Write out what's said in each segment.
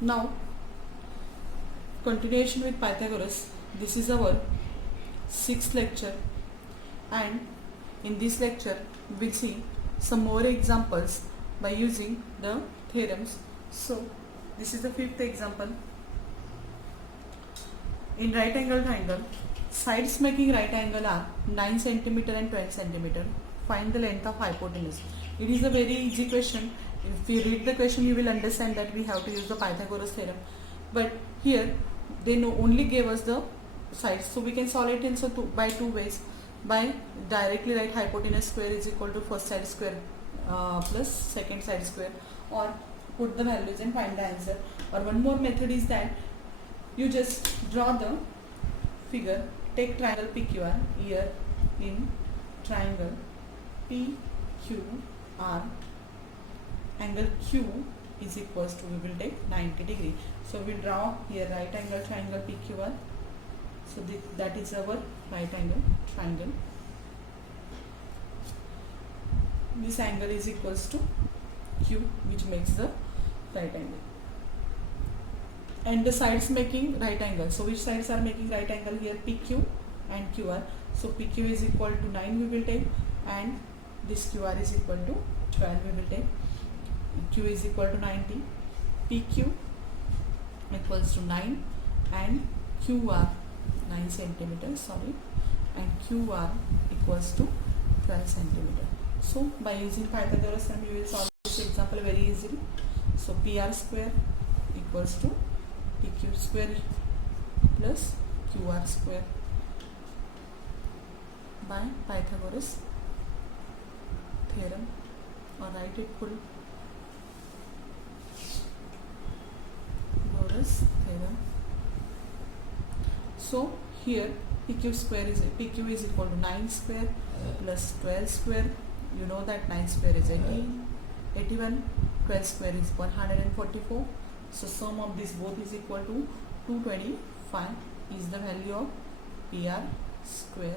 Now, continuation with Pythagoras. This is our 6th lecture, and in this lecture we will see some more examples by using the theorems. So, this is the 5th example. In right angle triangle, sides making right angle are 9 cm and 12 cm. Find the length of hypotenuse. It is a very easy question. If we read the question, you will understand that we have to use the Pythagoras theorem. But here they only gave us the sides, so we can solve it in by two ways. By directly write hypotenuse square is equal to first side square plus second side square, or put the values and find the answer. Or one more method is that you just draw the figure. Take triangle PQR. Here in triangle PQR, angle Q is equals to, we will take 90 degree. So we draw here right angle triangle PQR. So that is our right angle triangle. This angle is equals to Q, which makes the right angle. And the sides making right angle. So which sides are making right angle here? PQ and QR. So PQ is equal to 9 we will take, and this QR is equal to 12 we will take. Q is equal to 90. PQ equals to 9 and QR 9 centimeters, sorry, and QR equals to 12 centimeters. So by using Pythagoras theorem, you will solve this example very easily. So PR square equals to PQ square plus QR square by Pythagoras theorem, or write it full. Pythagoras theorem. So here PQ is equal to 9 square plus 12 square. You know that 9 square is 81, 12 square is 144. So sum of this both is equal to 225 is the value of PR square.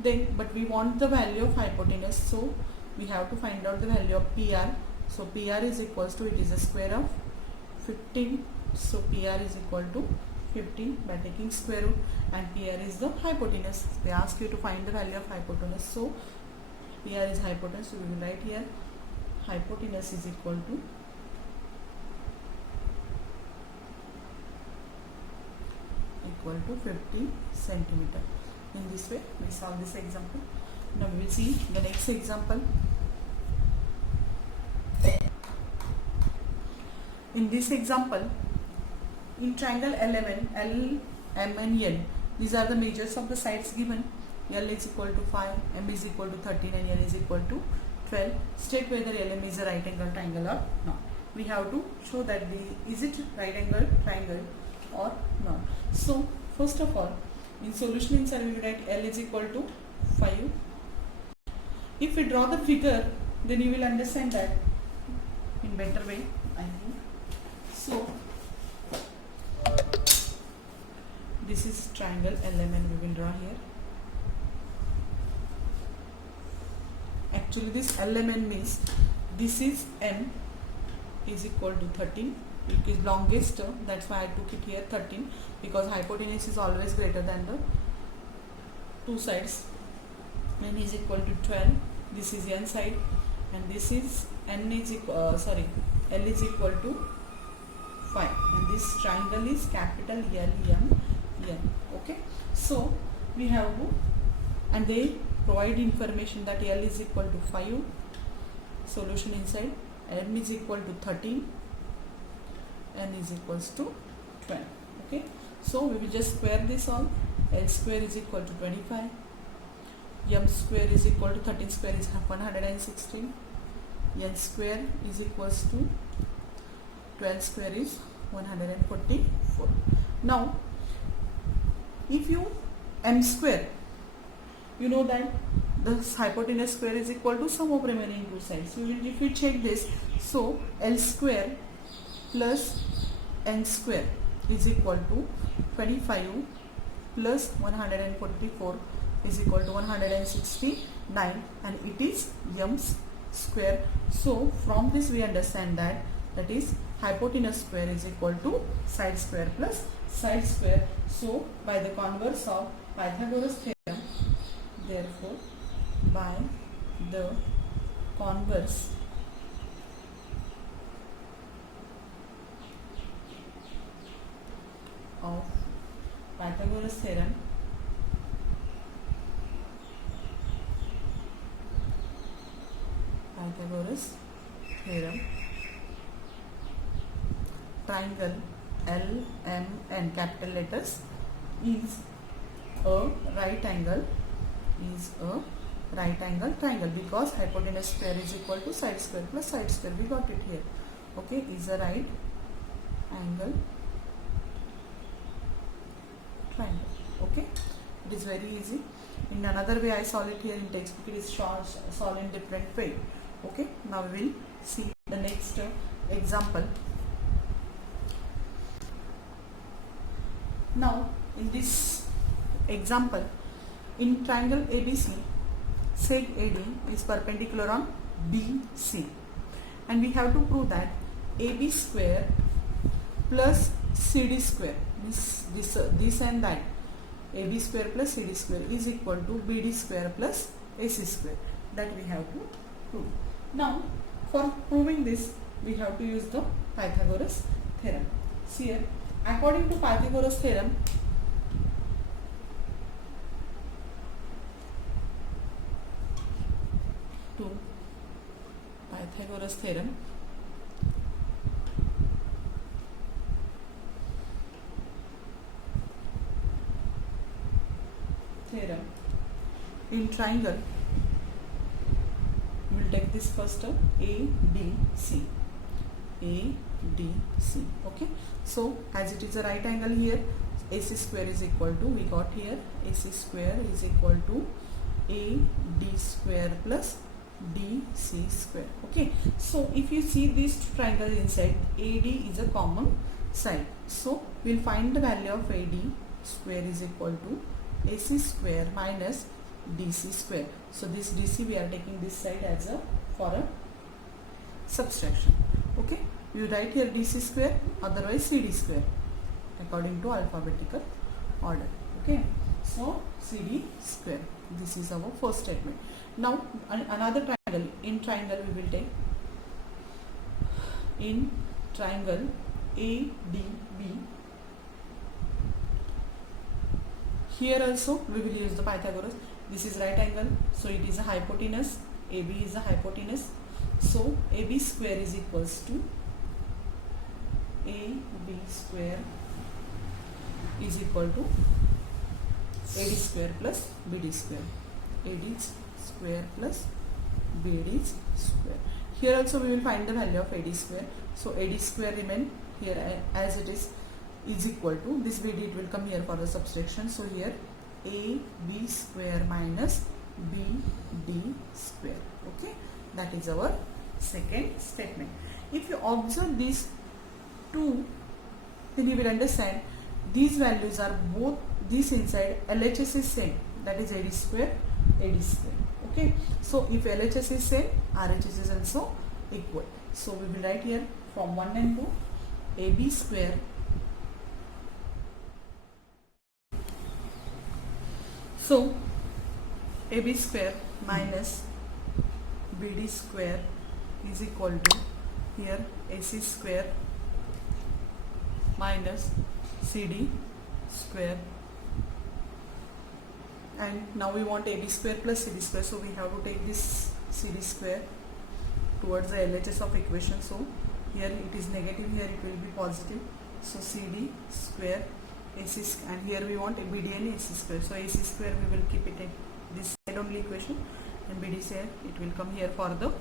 Then, but we want the value of hypotenuse, so we have to find out the value of PR. So PR is equals to, it is a square of 15. So PR is equal to 15 by taking square root, and PR is the hypotenuse. They ask you to find the value of hypotenuse. So PR is hypotenuse. So we will write here hypotenuse is equal to equal to 50 centimeter. In this way we solve this example. Now we will see the next example. In this example, in triangle LMN, L, M and N, these are the measures of the sides given. L is equal to 5, M is equal to 13 and N is equal to 12. State whether LM is a right angle triangle or not. We have to show that is it right angle triangle or not. So first of all, in solution inside we will write L is equal to 5. If we draw the figure, then you will understand that in better way, I think. So this is triangle LMN we will draw here. Actually this LMN means this is M is equal to 13. It is longest term, that's why I took it here 13, because hypotenuse is always greater than the two sides. N is equal to 12. This is N side, and this is N is L is equal to 5, and this triangle is capital L M N. Okay, so we have to, and they provide information that L is equal to 5. Solution inside, M is equal to 13. N is equals to 12. Okay, so we will just square this all. L square is equal to 25. M square is equal to 13 square is 116. N square is equals to 12 square is 144. Now, if you M square, you know that the hypotenuse square is equal to sum of remaining two sides. So if we check this, so L square plus N square is equal to 25 plus 144 is equal to 169, and it is M square. So from this we understand that that is hypotenuse square is equal to side square plus side square. So by the converse of Pythagoras theorem, therefore by the converse of Pythagoras theorem, triangle LMN, capital letters, is a right angle triangle, because hypotenuse square is equal to side square plus side square. We got it here. Okay, is a right angle triangle. Okay, it is very easy. In another way I solve it here in textbook, it is solved in different way. Okay, now we will see the next example. Now in this example, in triangle ABC, seg AD is perpendicular on BC, and we have to prove that AB square plus CD square, this and that, AB square plus CD square is equal to BD square plus AC square. That we have to prove. Now for proving this, we have to use the Pythagoras theorem. See here, according to Pythagoras theorem, in triangle, we will take this first term ADC. Okay, so as it is a right angle here, AC square is equal to, we got here AC square is equal to AD square plus DC square. Okay, so if you see these two triangles inside, AD is a common side, so we will find the value of AD square is equal to AC square minus DC square. So this DC we are taking this side as for a subtraction. Okay, you write here DC square, otherwise CD square, according to alphabetical order. Okay, so CD square, this is our first statement. Now another triangle, in triangle we will take, in triangle ADB, here also we will use the Pythagoras. This is right angle, so it is a hypotenuse, AB is a hypotenuse, so AB square is equals to AB square is equal to AD square plus BD square, AD square plus BD square. Here also we will find the value of AD square, so AD square remain here as it is equal to this BD, it will come here for the subtraction, so here AB square minus BD square. Okay, that is our second statement. If you observe these two, then you will understand these values are both, this inside LHS is same, that is AD square, AD square. Okay, so if LHS is same, RHS is also equal. So we will write here from 1 and 2, AB square so AB square minus BD square is equal to here AC square minus CD square, and now we want AB square plus CD square, so we have to take this CD square towards the LHS of equation, so here it is negative, here it will be positive, so CD square AC, and here we want BD and AC square, so AC square we will keep it in this side only equation, and BD square it will come here for the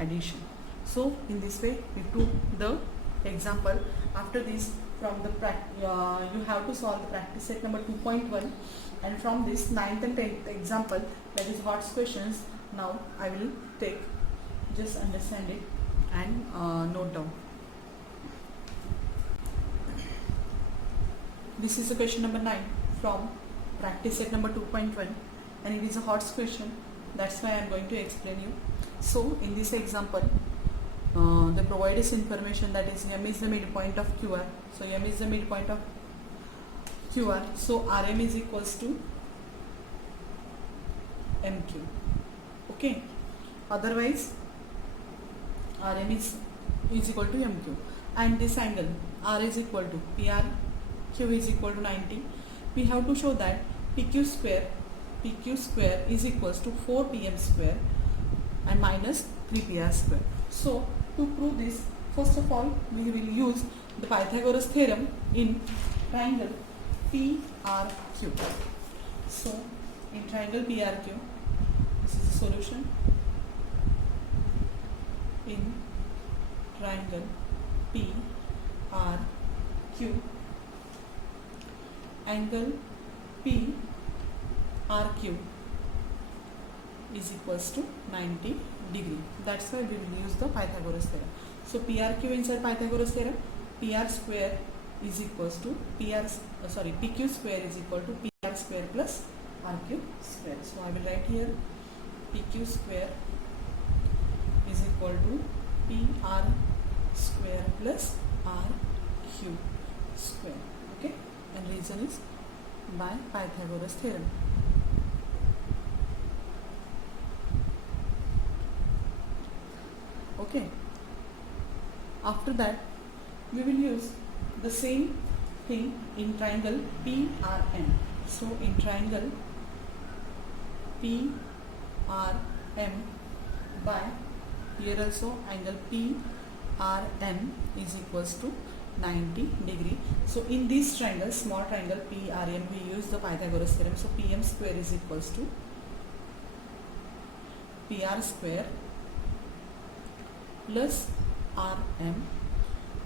addition. So in this way we do the example. After this, from the you have to solve the practice set number 2.1, and from this 9th and 10th example, that is HOTS questions. Now I will take, just understand it and note down. This is the question number 9 from practice set number 2.1, and it is a HOTS question, that's why I am going to explain you. So in this example, they provide us information that is M is the midpoint of QR. So M is the midpoint of QR. So RM is equals to MQ. Okay. Otherwise, RM is equal to MQ. And this angle R is equal to PR, Q is equal to 90. We have to show that PQ square is equals to 4PM square and minus 3PR square. So to prove this, first of all, we will use the Pythagoras theorem in triangle PRQ. So in triangle PRQ, this is the solution. In triangle PRQ, angle PRQ is equals to 90 degree. That's why we will use the Pythagoras theorem. So PRQ inside Pythagoras theorem, PR square is equals to PQ square is equal to PR square plus RQ square. So I will write here PQ square is equal to PR square plus RQ square. Okay, and reason is by Pythagoras theorem. Okay, after that we will use the same thing in triangle PRM. So in triangle PRM, by here also angle PRM is equals to 90 degree. So in this triangle, small triangle PRM, we use the Pythagoras theorem. So PM square is equals to PR square plus RM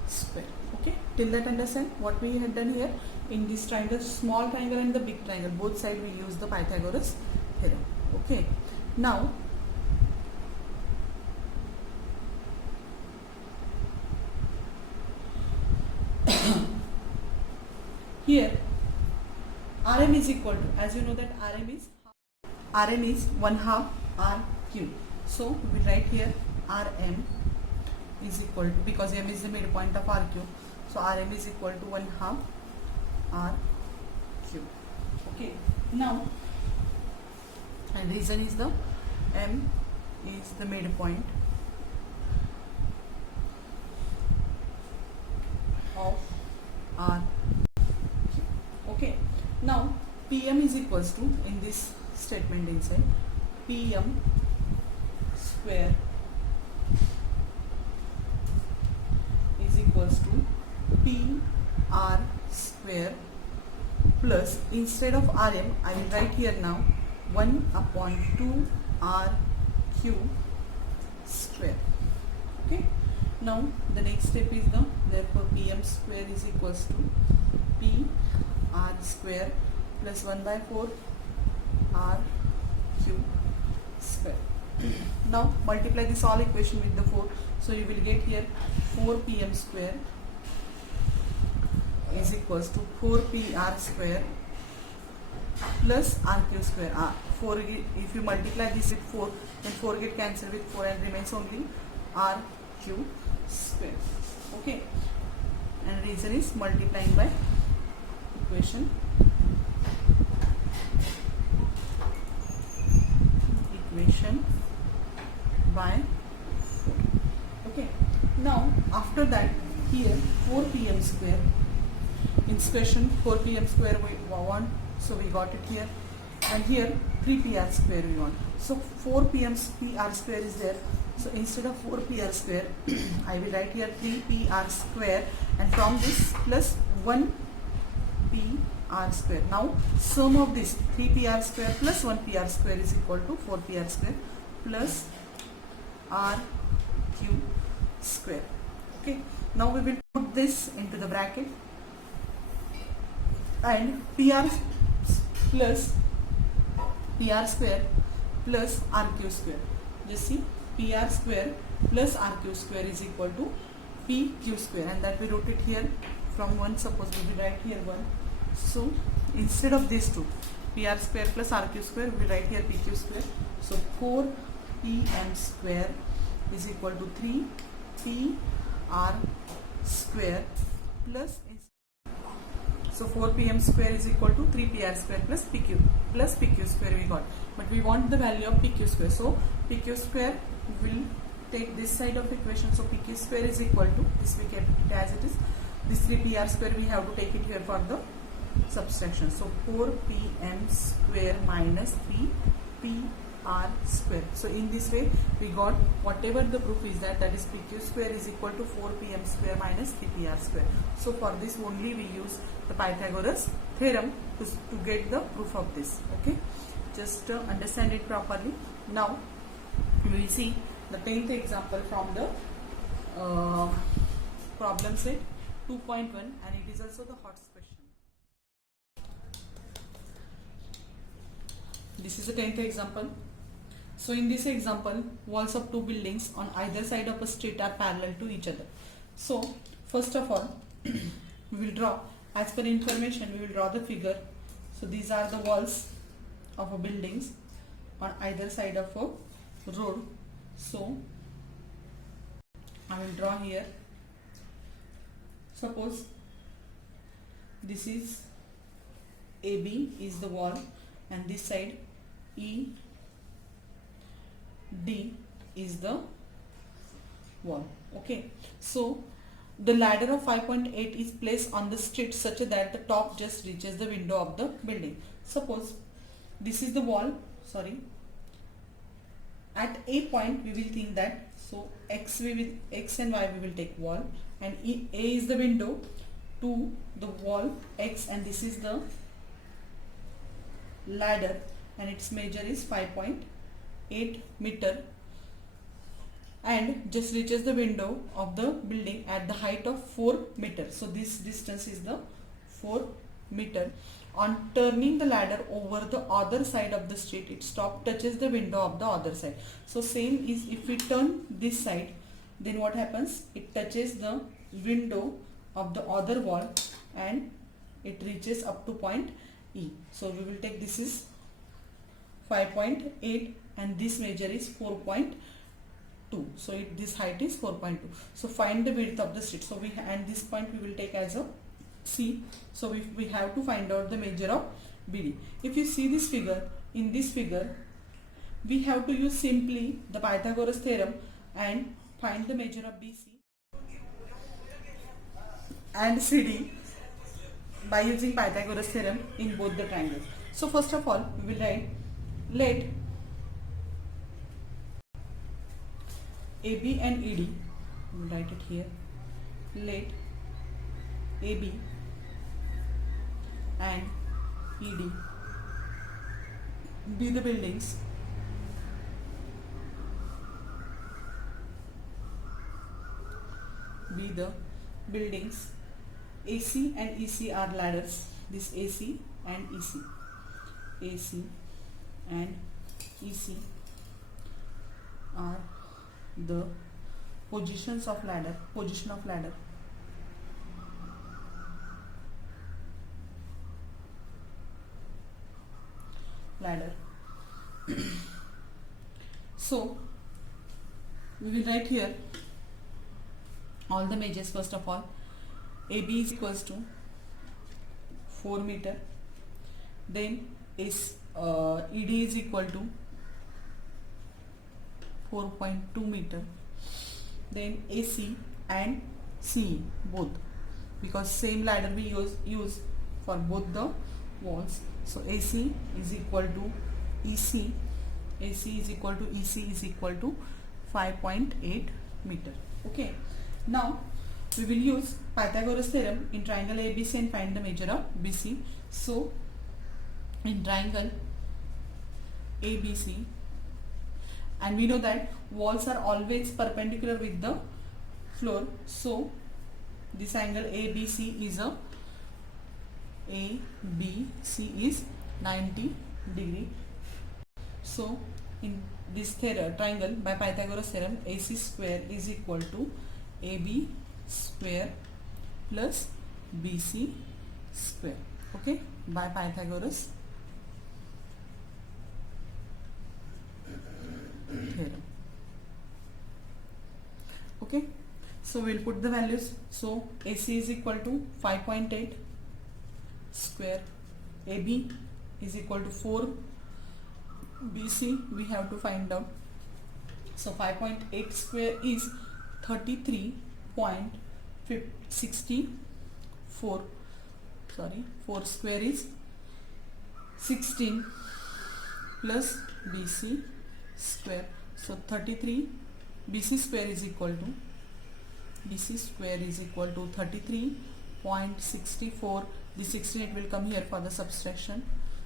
square. Okay, till that understand what we had done here in this triangle, small triangle and the big triangle, both side we use the Pythagoras theorem. Okay, now here RM is equal to, as you know that RM is 1/2 RQ. So we will write here RM is equal to, because M is the midpoint of RQ, so RM is equal to 1/2 RQ. Okay, now, and reason is the M is the midpoint of RQ. Okay, now PM is equals to, in this statement inside, PM square is equals to PR square plus, instead of RM I will write here now 1/2 RQ square. Okay, now the next step is the, therefore PM square is equals to PR square plus 1/4 RQ square. Now multiply this all equation with the 4, so you will get here 4PM square is equals to 4PR square plus RQ square. 4, if you multiply this with 4, then 4 get cancelled with 4 and remains only RQ square. Okay, and reason is multiplying by equation by 4. Okay, now after that here 4PM square, in question 4PM square we want, so we got it here, and here 3PR square we want. So 4PM PR square is there, so instead of 4PR square I will write here 3PR square, and from this plus 1PR square. Now sum of this 3PR square plus 1PR square is equal to 4PR square plus RQ square. Okay, now we will put this into the bracket, and PR square plus RQ square. Just see, PR square plus RQ square is equal to PQ square, and that we wrote it here from 1. Suppose we will write here 1. So instead of these two, PR square plus RQ square, we write here PQ square. So 4PM square is equal to 3 PR square plus, so 4PM square is equal to 3PR square plus PQ square we got, but we want the value of PQ square, so PQ square will take this side of equation, so PQ square is equal to this, we kept it as it is, this 3PR square we have to take it here for the subtraction, so 4PM square minus 3PR square. So in this way we got whatever the proof is, that is PQ square is equal to 4PM square minus 3PR square. So for this only we use the Pythagoras theorem to get the proof of this. Okay, just understand it properly. Now we will see the 10th example from the problem set 2.1, and it is also the hot question. This is the 10th example. So in this example, walls of two buildings on either side of a street are parallel to each other. So first of all, we will draw, as per information, we will draw the figure. So these are the walls of a buildings on either side of a road. So I will draw here. Suppose this is AB is the wall, and this side ED is the wall. Okay, so the ladder of 5.8 is placed on the street such that the top just reaches the window of the building. Suppose this is the wall, sorry, at a point we will think that, so X and Y we will take wall, and A is the window to the wall X, and this is the ladder, and its measure is 5.8 meter, and just reaches the window of the building at the height of 4 meters. So this distance is the 4 meter. On turning the ladder over the other side of the street, its top touches the window of the other side. So same is, if we turn this side, then what happens? It touches the window of the other wall and it reaches up to point E. So we will take, this is 5.8 and this measure is 4.2. So this height is 4.2. So find the width of the street. So and this point we will take as a C. So we have to find out the measure of BD. If you see this figure, in this figure we have to use simply the Pythagoras theorem and find the measure of BC and CD by using Pythagoras theorem in both the triangles. So first of all we will write, let AB and ED, we will write it here, let AB and ED be the buildings AC and EC are ladders. This AC and EC, AC and EC are the position of ladder. So we will write here all the measures. First of all, AB is equals to 4 meter, then ED is equal to 4.2 meter, then AC and CE both, because same ladder we use for both the walls. So AC is equal to EC, AC is equal to EC is equal to 5.8 meter. Okay, now we will use Pythagoras theorem in triangle ABC and find the measure of BC. So in triangle ABC, and we know that walls are always perpendicular with the floor, so this angle ABC is is 90 degree. So in this triangle, by Pythagoras theorem, AC square is equal to AB square plus BC square. Okay, by Pythagoras theorem. Okay, So we'll put the values. So AC is equal to 5.8 square, AB is equal to 4, BC we have to find out. So 5.8 square is 33.64, sorry, 4 square is 16 plus BC square. So 33 BC square is equal to 33.64. The 16 it will come here for the subtraction.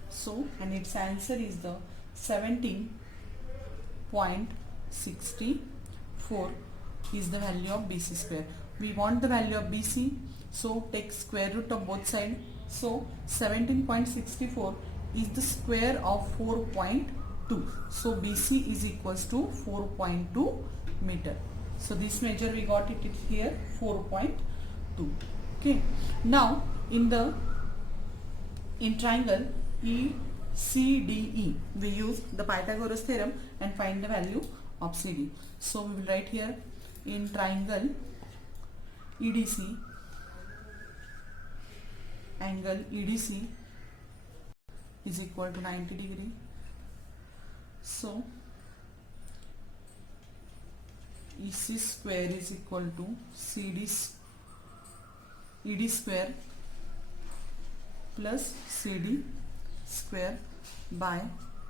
So and its answer is the 17.64 is the value of BC square. We want the value of BC, so take square root of both sides. So 17.64 is the square of 4.2. So BC is equals to 4.2 meter. So this measure we got it here 4.2. Okay. Now in triangle ECDE we use the Pythagoras theorem and find the value of CD. So we will write here in triangle EDC, angle EDC is equal to 90 degree. So EC square is equal to ED square plus CD square by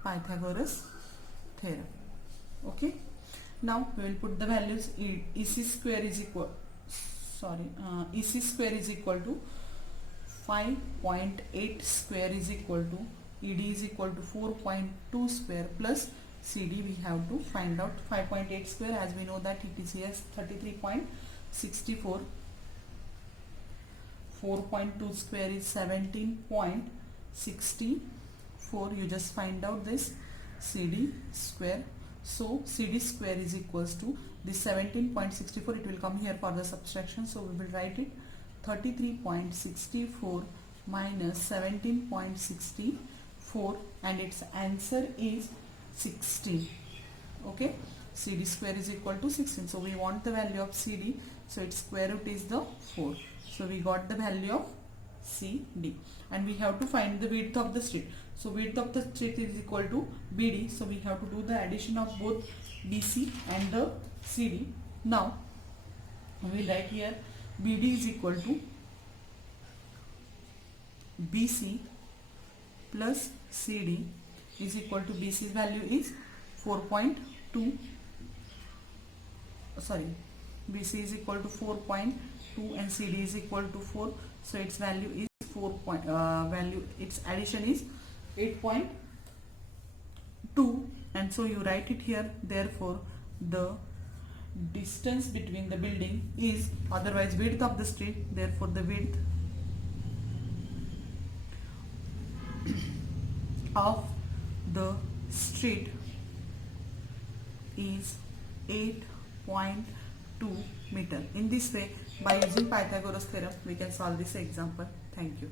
Pythagoras theorem. Okay. Now we will put the values. EC square is equal to 5.8 square is equal to ED is equal to 4.2 square plus CD we have to find out. 5.8 square, as we know that it is here 33.64. 4.2 square is 17.64. You just find out this CD square. So CD square is equals to this 17.64. It will come here for the subtraction. So we will write it 33.64 minus 17.64 and its answer is 16. Okay. CD square is equal to 16. So we want the value of CD. So its square root is the 4. So we got the value of CD and we have to find the width of the street. So width of the street is equal to BD. So we have to do the addition of both BC and the CD. Now we will write here BD is equal to BC plus CD is equal to BC's value is 4.2. BC is equal to 4.2 and CD is equal to 4. So its value is its addition is 8.2 and so you write it here. Therefore the distance between the building is, otherwise width of the street, therefore the width of the street is 8.2 meter. In this way, by using Pythagoras theorem, we can solve this example. Thank you.